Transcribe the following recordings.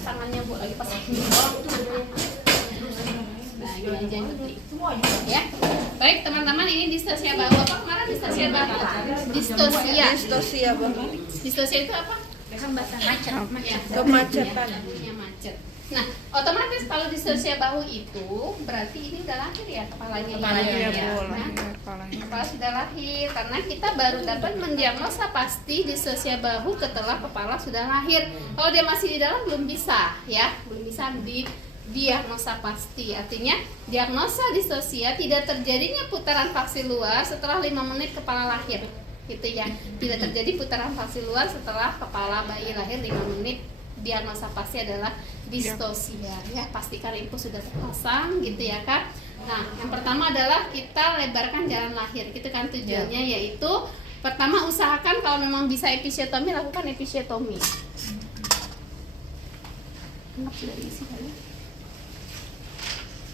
Tangannya Bu lagi pas nah ya. Baik teman-teman, ini distosia bahu. Apa kemarin distosia bahu? Distosia itu apa? Hambatan macet. Kemacetan. Macet. Nah, otomatis kalau distosia bahu itu berarti ini udah lahir ya kepalanya. Kepala sudah lahir karena kita baru dapat mendiagnosa pasti distosia bahu setelah kepala sudah lahir. Kalau dia masih di dalam belum bisa ya, belum bisa diagnosa pasti. Artinya diagnosa distosia tidak terjadinya putaran faksi luar setelah 5 menit kepala lahir. Gitu ya. Tidak terjadi putaran faksi luar setelah kepala bayi lahir 5 menit. Diagnosa pasti adalah distosia ya, pastikan infus sudah terpasang gitu ya Kak. Nah, yang pertama adalah kita lebarkan jalan lahir gitu kan tujuannya, yaitu pertama usahakan kalau memang bisa episiotomi, lakukan episiotomi. Enak sudah diisi kali.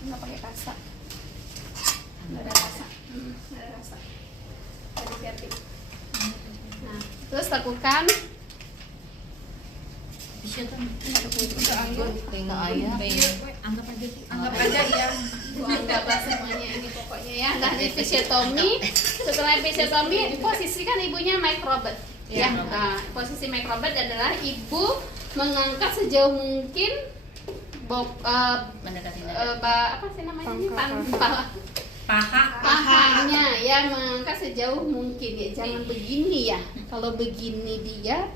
Enggak pakai kasa. Enggak ada kasa. Enggak ada kasa. Hati-hati. Nah, terus lakukan Anggap aja ya. Anggaplah semuanya ini pokoknya ya. Nah, episiotomi. Setelah episiotomi, posisikan ibunya microbed ya. Nah, posisi microbed adalah ibu mengangkat sejauh mungkin apa sih namanya ini, pahanya ya, mengangkat sejauh mungkin ya. Jangan begini ya. Kalau begini dia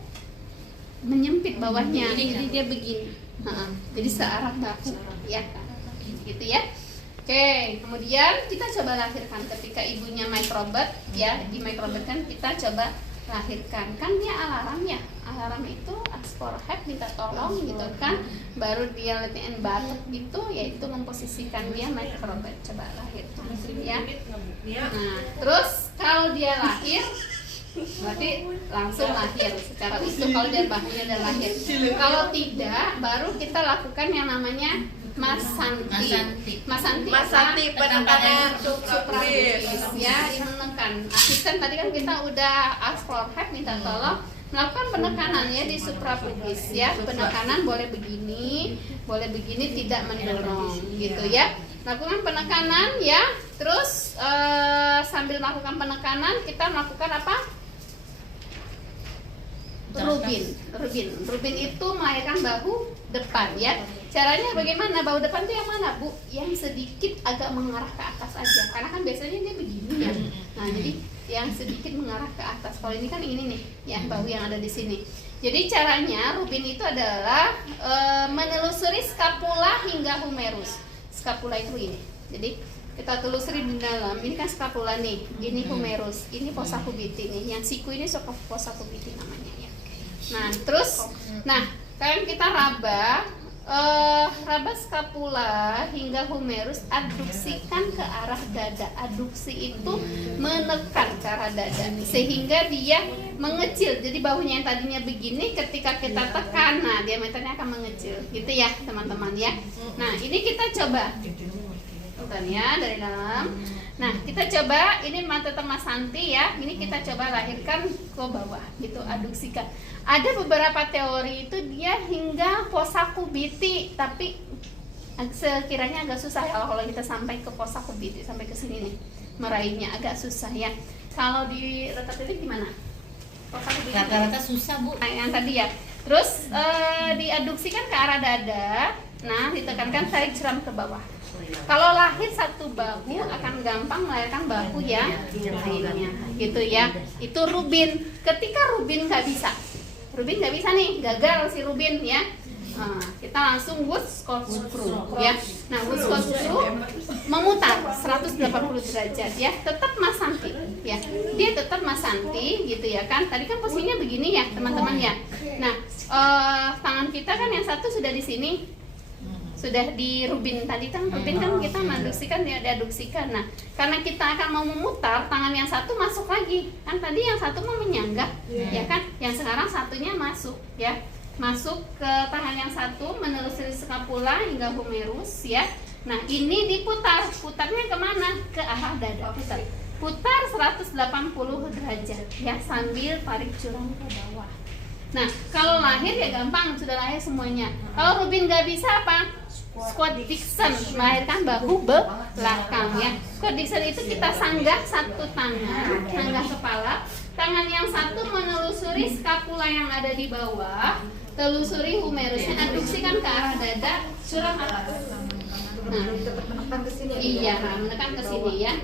menyempit bawahnya, jadi dia begini, jadi searah bahu ya, gitu ya. Oke, kemudian kita coba lahirkan ketika ibunya microbed ya, di microbed kan kita coba lahirkan, kan dia alarm ya, alarm itu ask for help, minta tolong gitu kan, baru dia letting and batuk itu, yaitu memposisikan dia microbed, coba lahirkan ya. Nah, terus kalau dia lahir berarti langsung lahir secara utuh kalau dari bahunya dan lahir. Kalau tidak, baru kita lakukan yang namanya masanti penekanan suprapubis ya, menekan. Asisten tadi kan kita udah ask for help, minta tolong, melakukan penekanan ya di suprapubis ya. Penekanan boleh begini, tidak mendorong gitu ya. Lakukan penekanan ya. Terus sambil melakukan penekanan kita melakukan apa? Rubin itu melahirkan bahu depan ya. Caranya bagaimana? Bahu depan itu yang mana Bu? Yang sedikit agak mengarah ke atas aja, karena kan biasanya dia begini ya. Nah, jadi yang sedikit mengarah ke atas. Kalau ini kan ini nih ya, bahu yang ada di sini. Jadi caranya rubin itu adalah menelusuri skapula hingga humerus. Skapula itu ini. Jadi kita telusuri di dalam. Ini kan skapula nih, ini humerus, ini fossa cubiti nih. Yang siku ini fossa cubiti namanya ya. Nah, terus kan kita raba skapula hingga humerus, adduksikan ke arah dada. Adduksi itu menekan ke arah dada sehingga dia mengecil. Jadi bahunya yang tadinya begini, ketika kita tekan, nah diameternya akan mengecil gitu ya teman-teman ya. Nah, ini kita coba ya dari dalam. Nah, kita coba ini tetap masanti ya. Ini kita coba lahirkan ke bawah gitu, adduksikan. Ada beberapa teori itu dia hingga fossa cubiti, tapi sekiranya agak susah ya kalau kita sampai ke fossa cubiti, sampai ke sini nih. Meraihnya agak susah ya. Kalau di rata-rata gimana? Rata-rata susah Bu. Nah, yang tadi ya. Terus diadduksikan ke arah dada. Nah, ditekankan, tarik ceram ke bawah. Kalau lahir satu bahu akan gampang melahirkan bahu yang lainnya, gitu ya. Itu rubin. Ketika rubin nggak bisa nih, gagal si rubin ya. Nah, kita langsung Woods-Corkscrew ya. Nah, Woods-Corkscrew memutar 180 derajat ya. Tetap masanti ya. Dia tetap masanti gitu ya kan. Tadi kan posisinya begini ya teman-teman ya. Nah, tangan kita kan yang satu sudah di sini. Sudah di rubin tadi kan, rubin kan kita mengadduksikan, dia diadduksikan. Nah, karena kita akan mau memutar, tangan yang satu masuk lagi. Kan tadi yang satu mau menyanggah, ya kan? Yang sekarang satunya masuk ya. Masuk ke tangan yang satu, menelusuri skapula hingga humerus ya. Nah, ini diputar. Putarnya kemana? Ke arah dada. Putar. putar 180 derajat ya, sambil tarik jurang ke bawah. Nah, kalau lahir ya gampang, sudah lahir semuanya. Kalau Rubin nggak bisa apa? Squat Dixon, melahirkan bahu belakang ya. Squat Dixon itu kita sanggah satu tangan, sanggah kepala, tangan yang satu menelusuri skapula yang ada di bawah, telusuri humerusnya, adduksikan ke arah dada, curang atas. Nah, menekan ke sini. iya, menekan ke sini ya.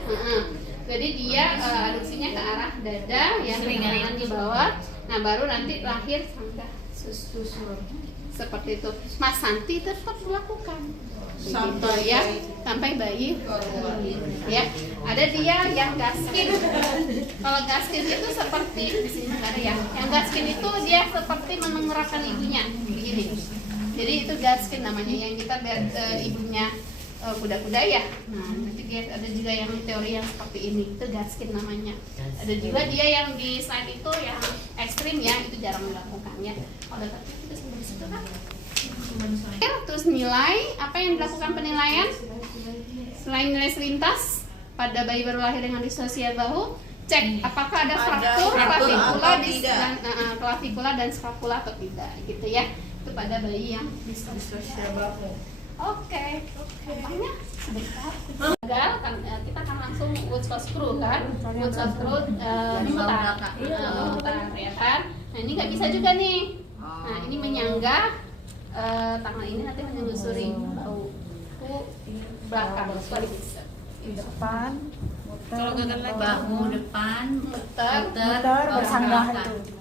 Jadi dia adduksinya ke arah dada, ya, tangan di bawah. Nah, baru nanti lahir sanggah susur. Seperti itu. Mas Santi tetap melakukan. Begitu ya, sampai bayi. Ya, ada dia yang gaskin. Kalau gaskin itu seperti di sini nggak ada ya. Yang gaskin itu dia seperti mengerahkan ibunya, begini. Jadi itu gaskin namanya, yang kita biar ibunya kuda-kuda ya. Nah, nanti dia ada juga yang teori yang seperti ini, itu gaskin namanya. Ada juga dia yang di slide itu yang ekstrim ya, itu jarang dilakukan ya. Kalau tapi kita sampai situ kan. Terus nilai, apa yang dilakukan penilaian? Selain nilai selintas pada bayi baru lahir dengan distosia bahu, cek apakah ada fraktur klavikula dan scapula atau tidak, gitu ya. Itu pada bayi yang distosia bahu. Oke, gampangnya sebentar. Gagal kan kita akan langsung Woodstock screw kan? Woodstock screw memutar, ya kan? Nah ini nggak bisa juga nih. Nah ini menyanggah, tangan ini nanti menelusuri bahu belakang, balik depan, Kalau gagal lagi bahu depan, muter, muter bersanggah itu.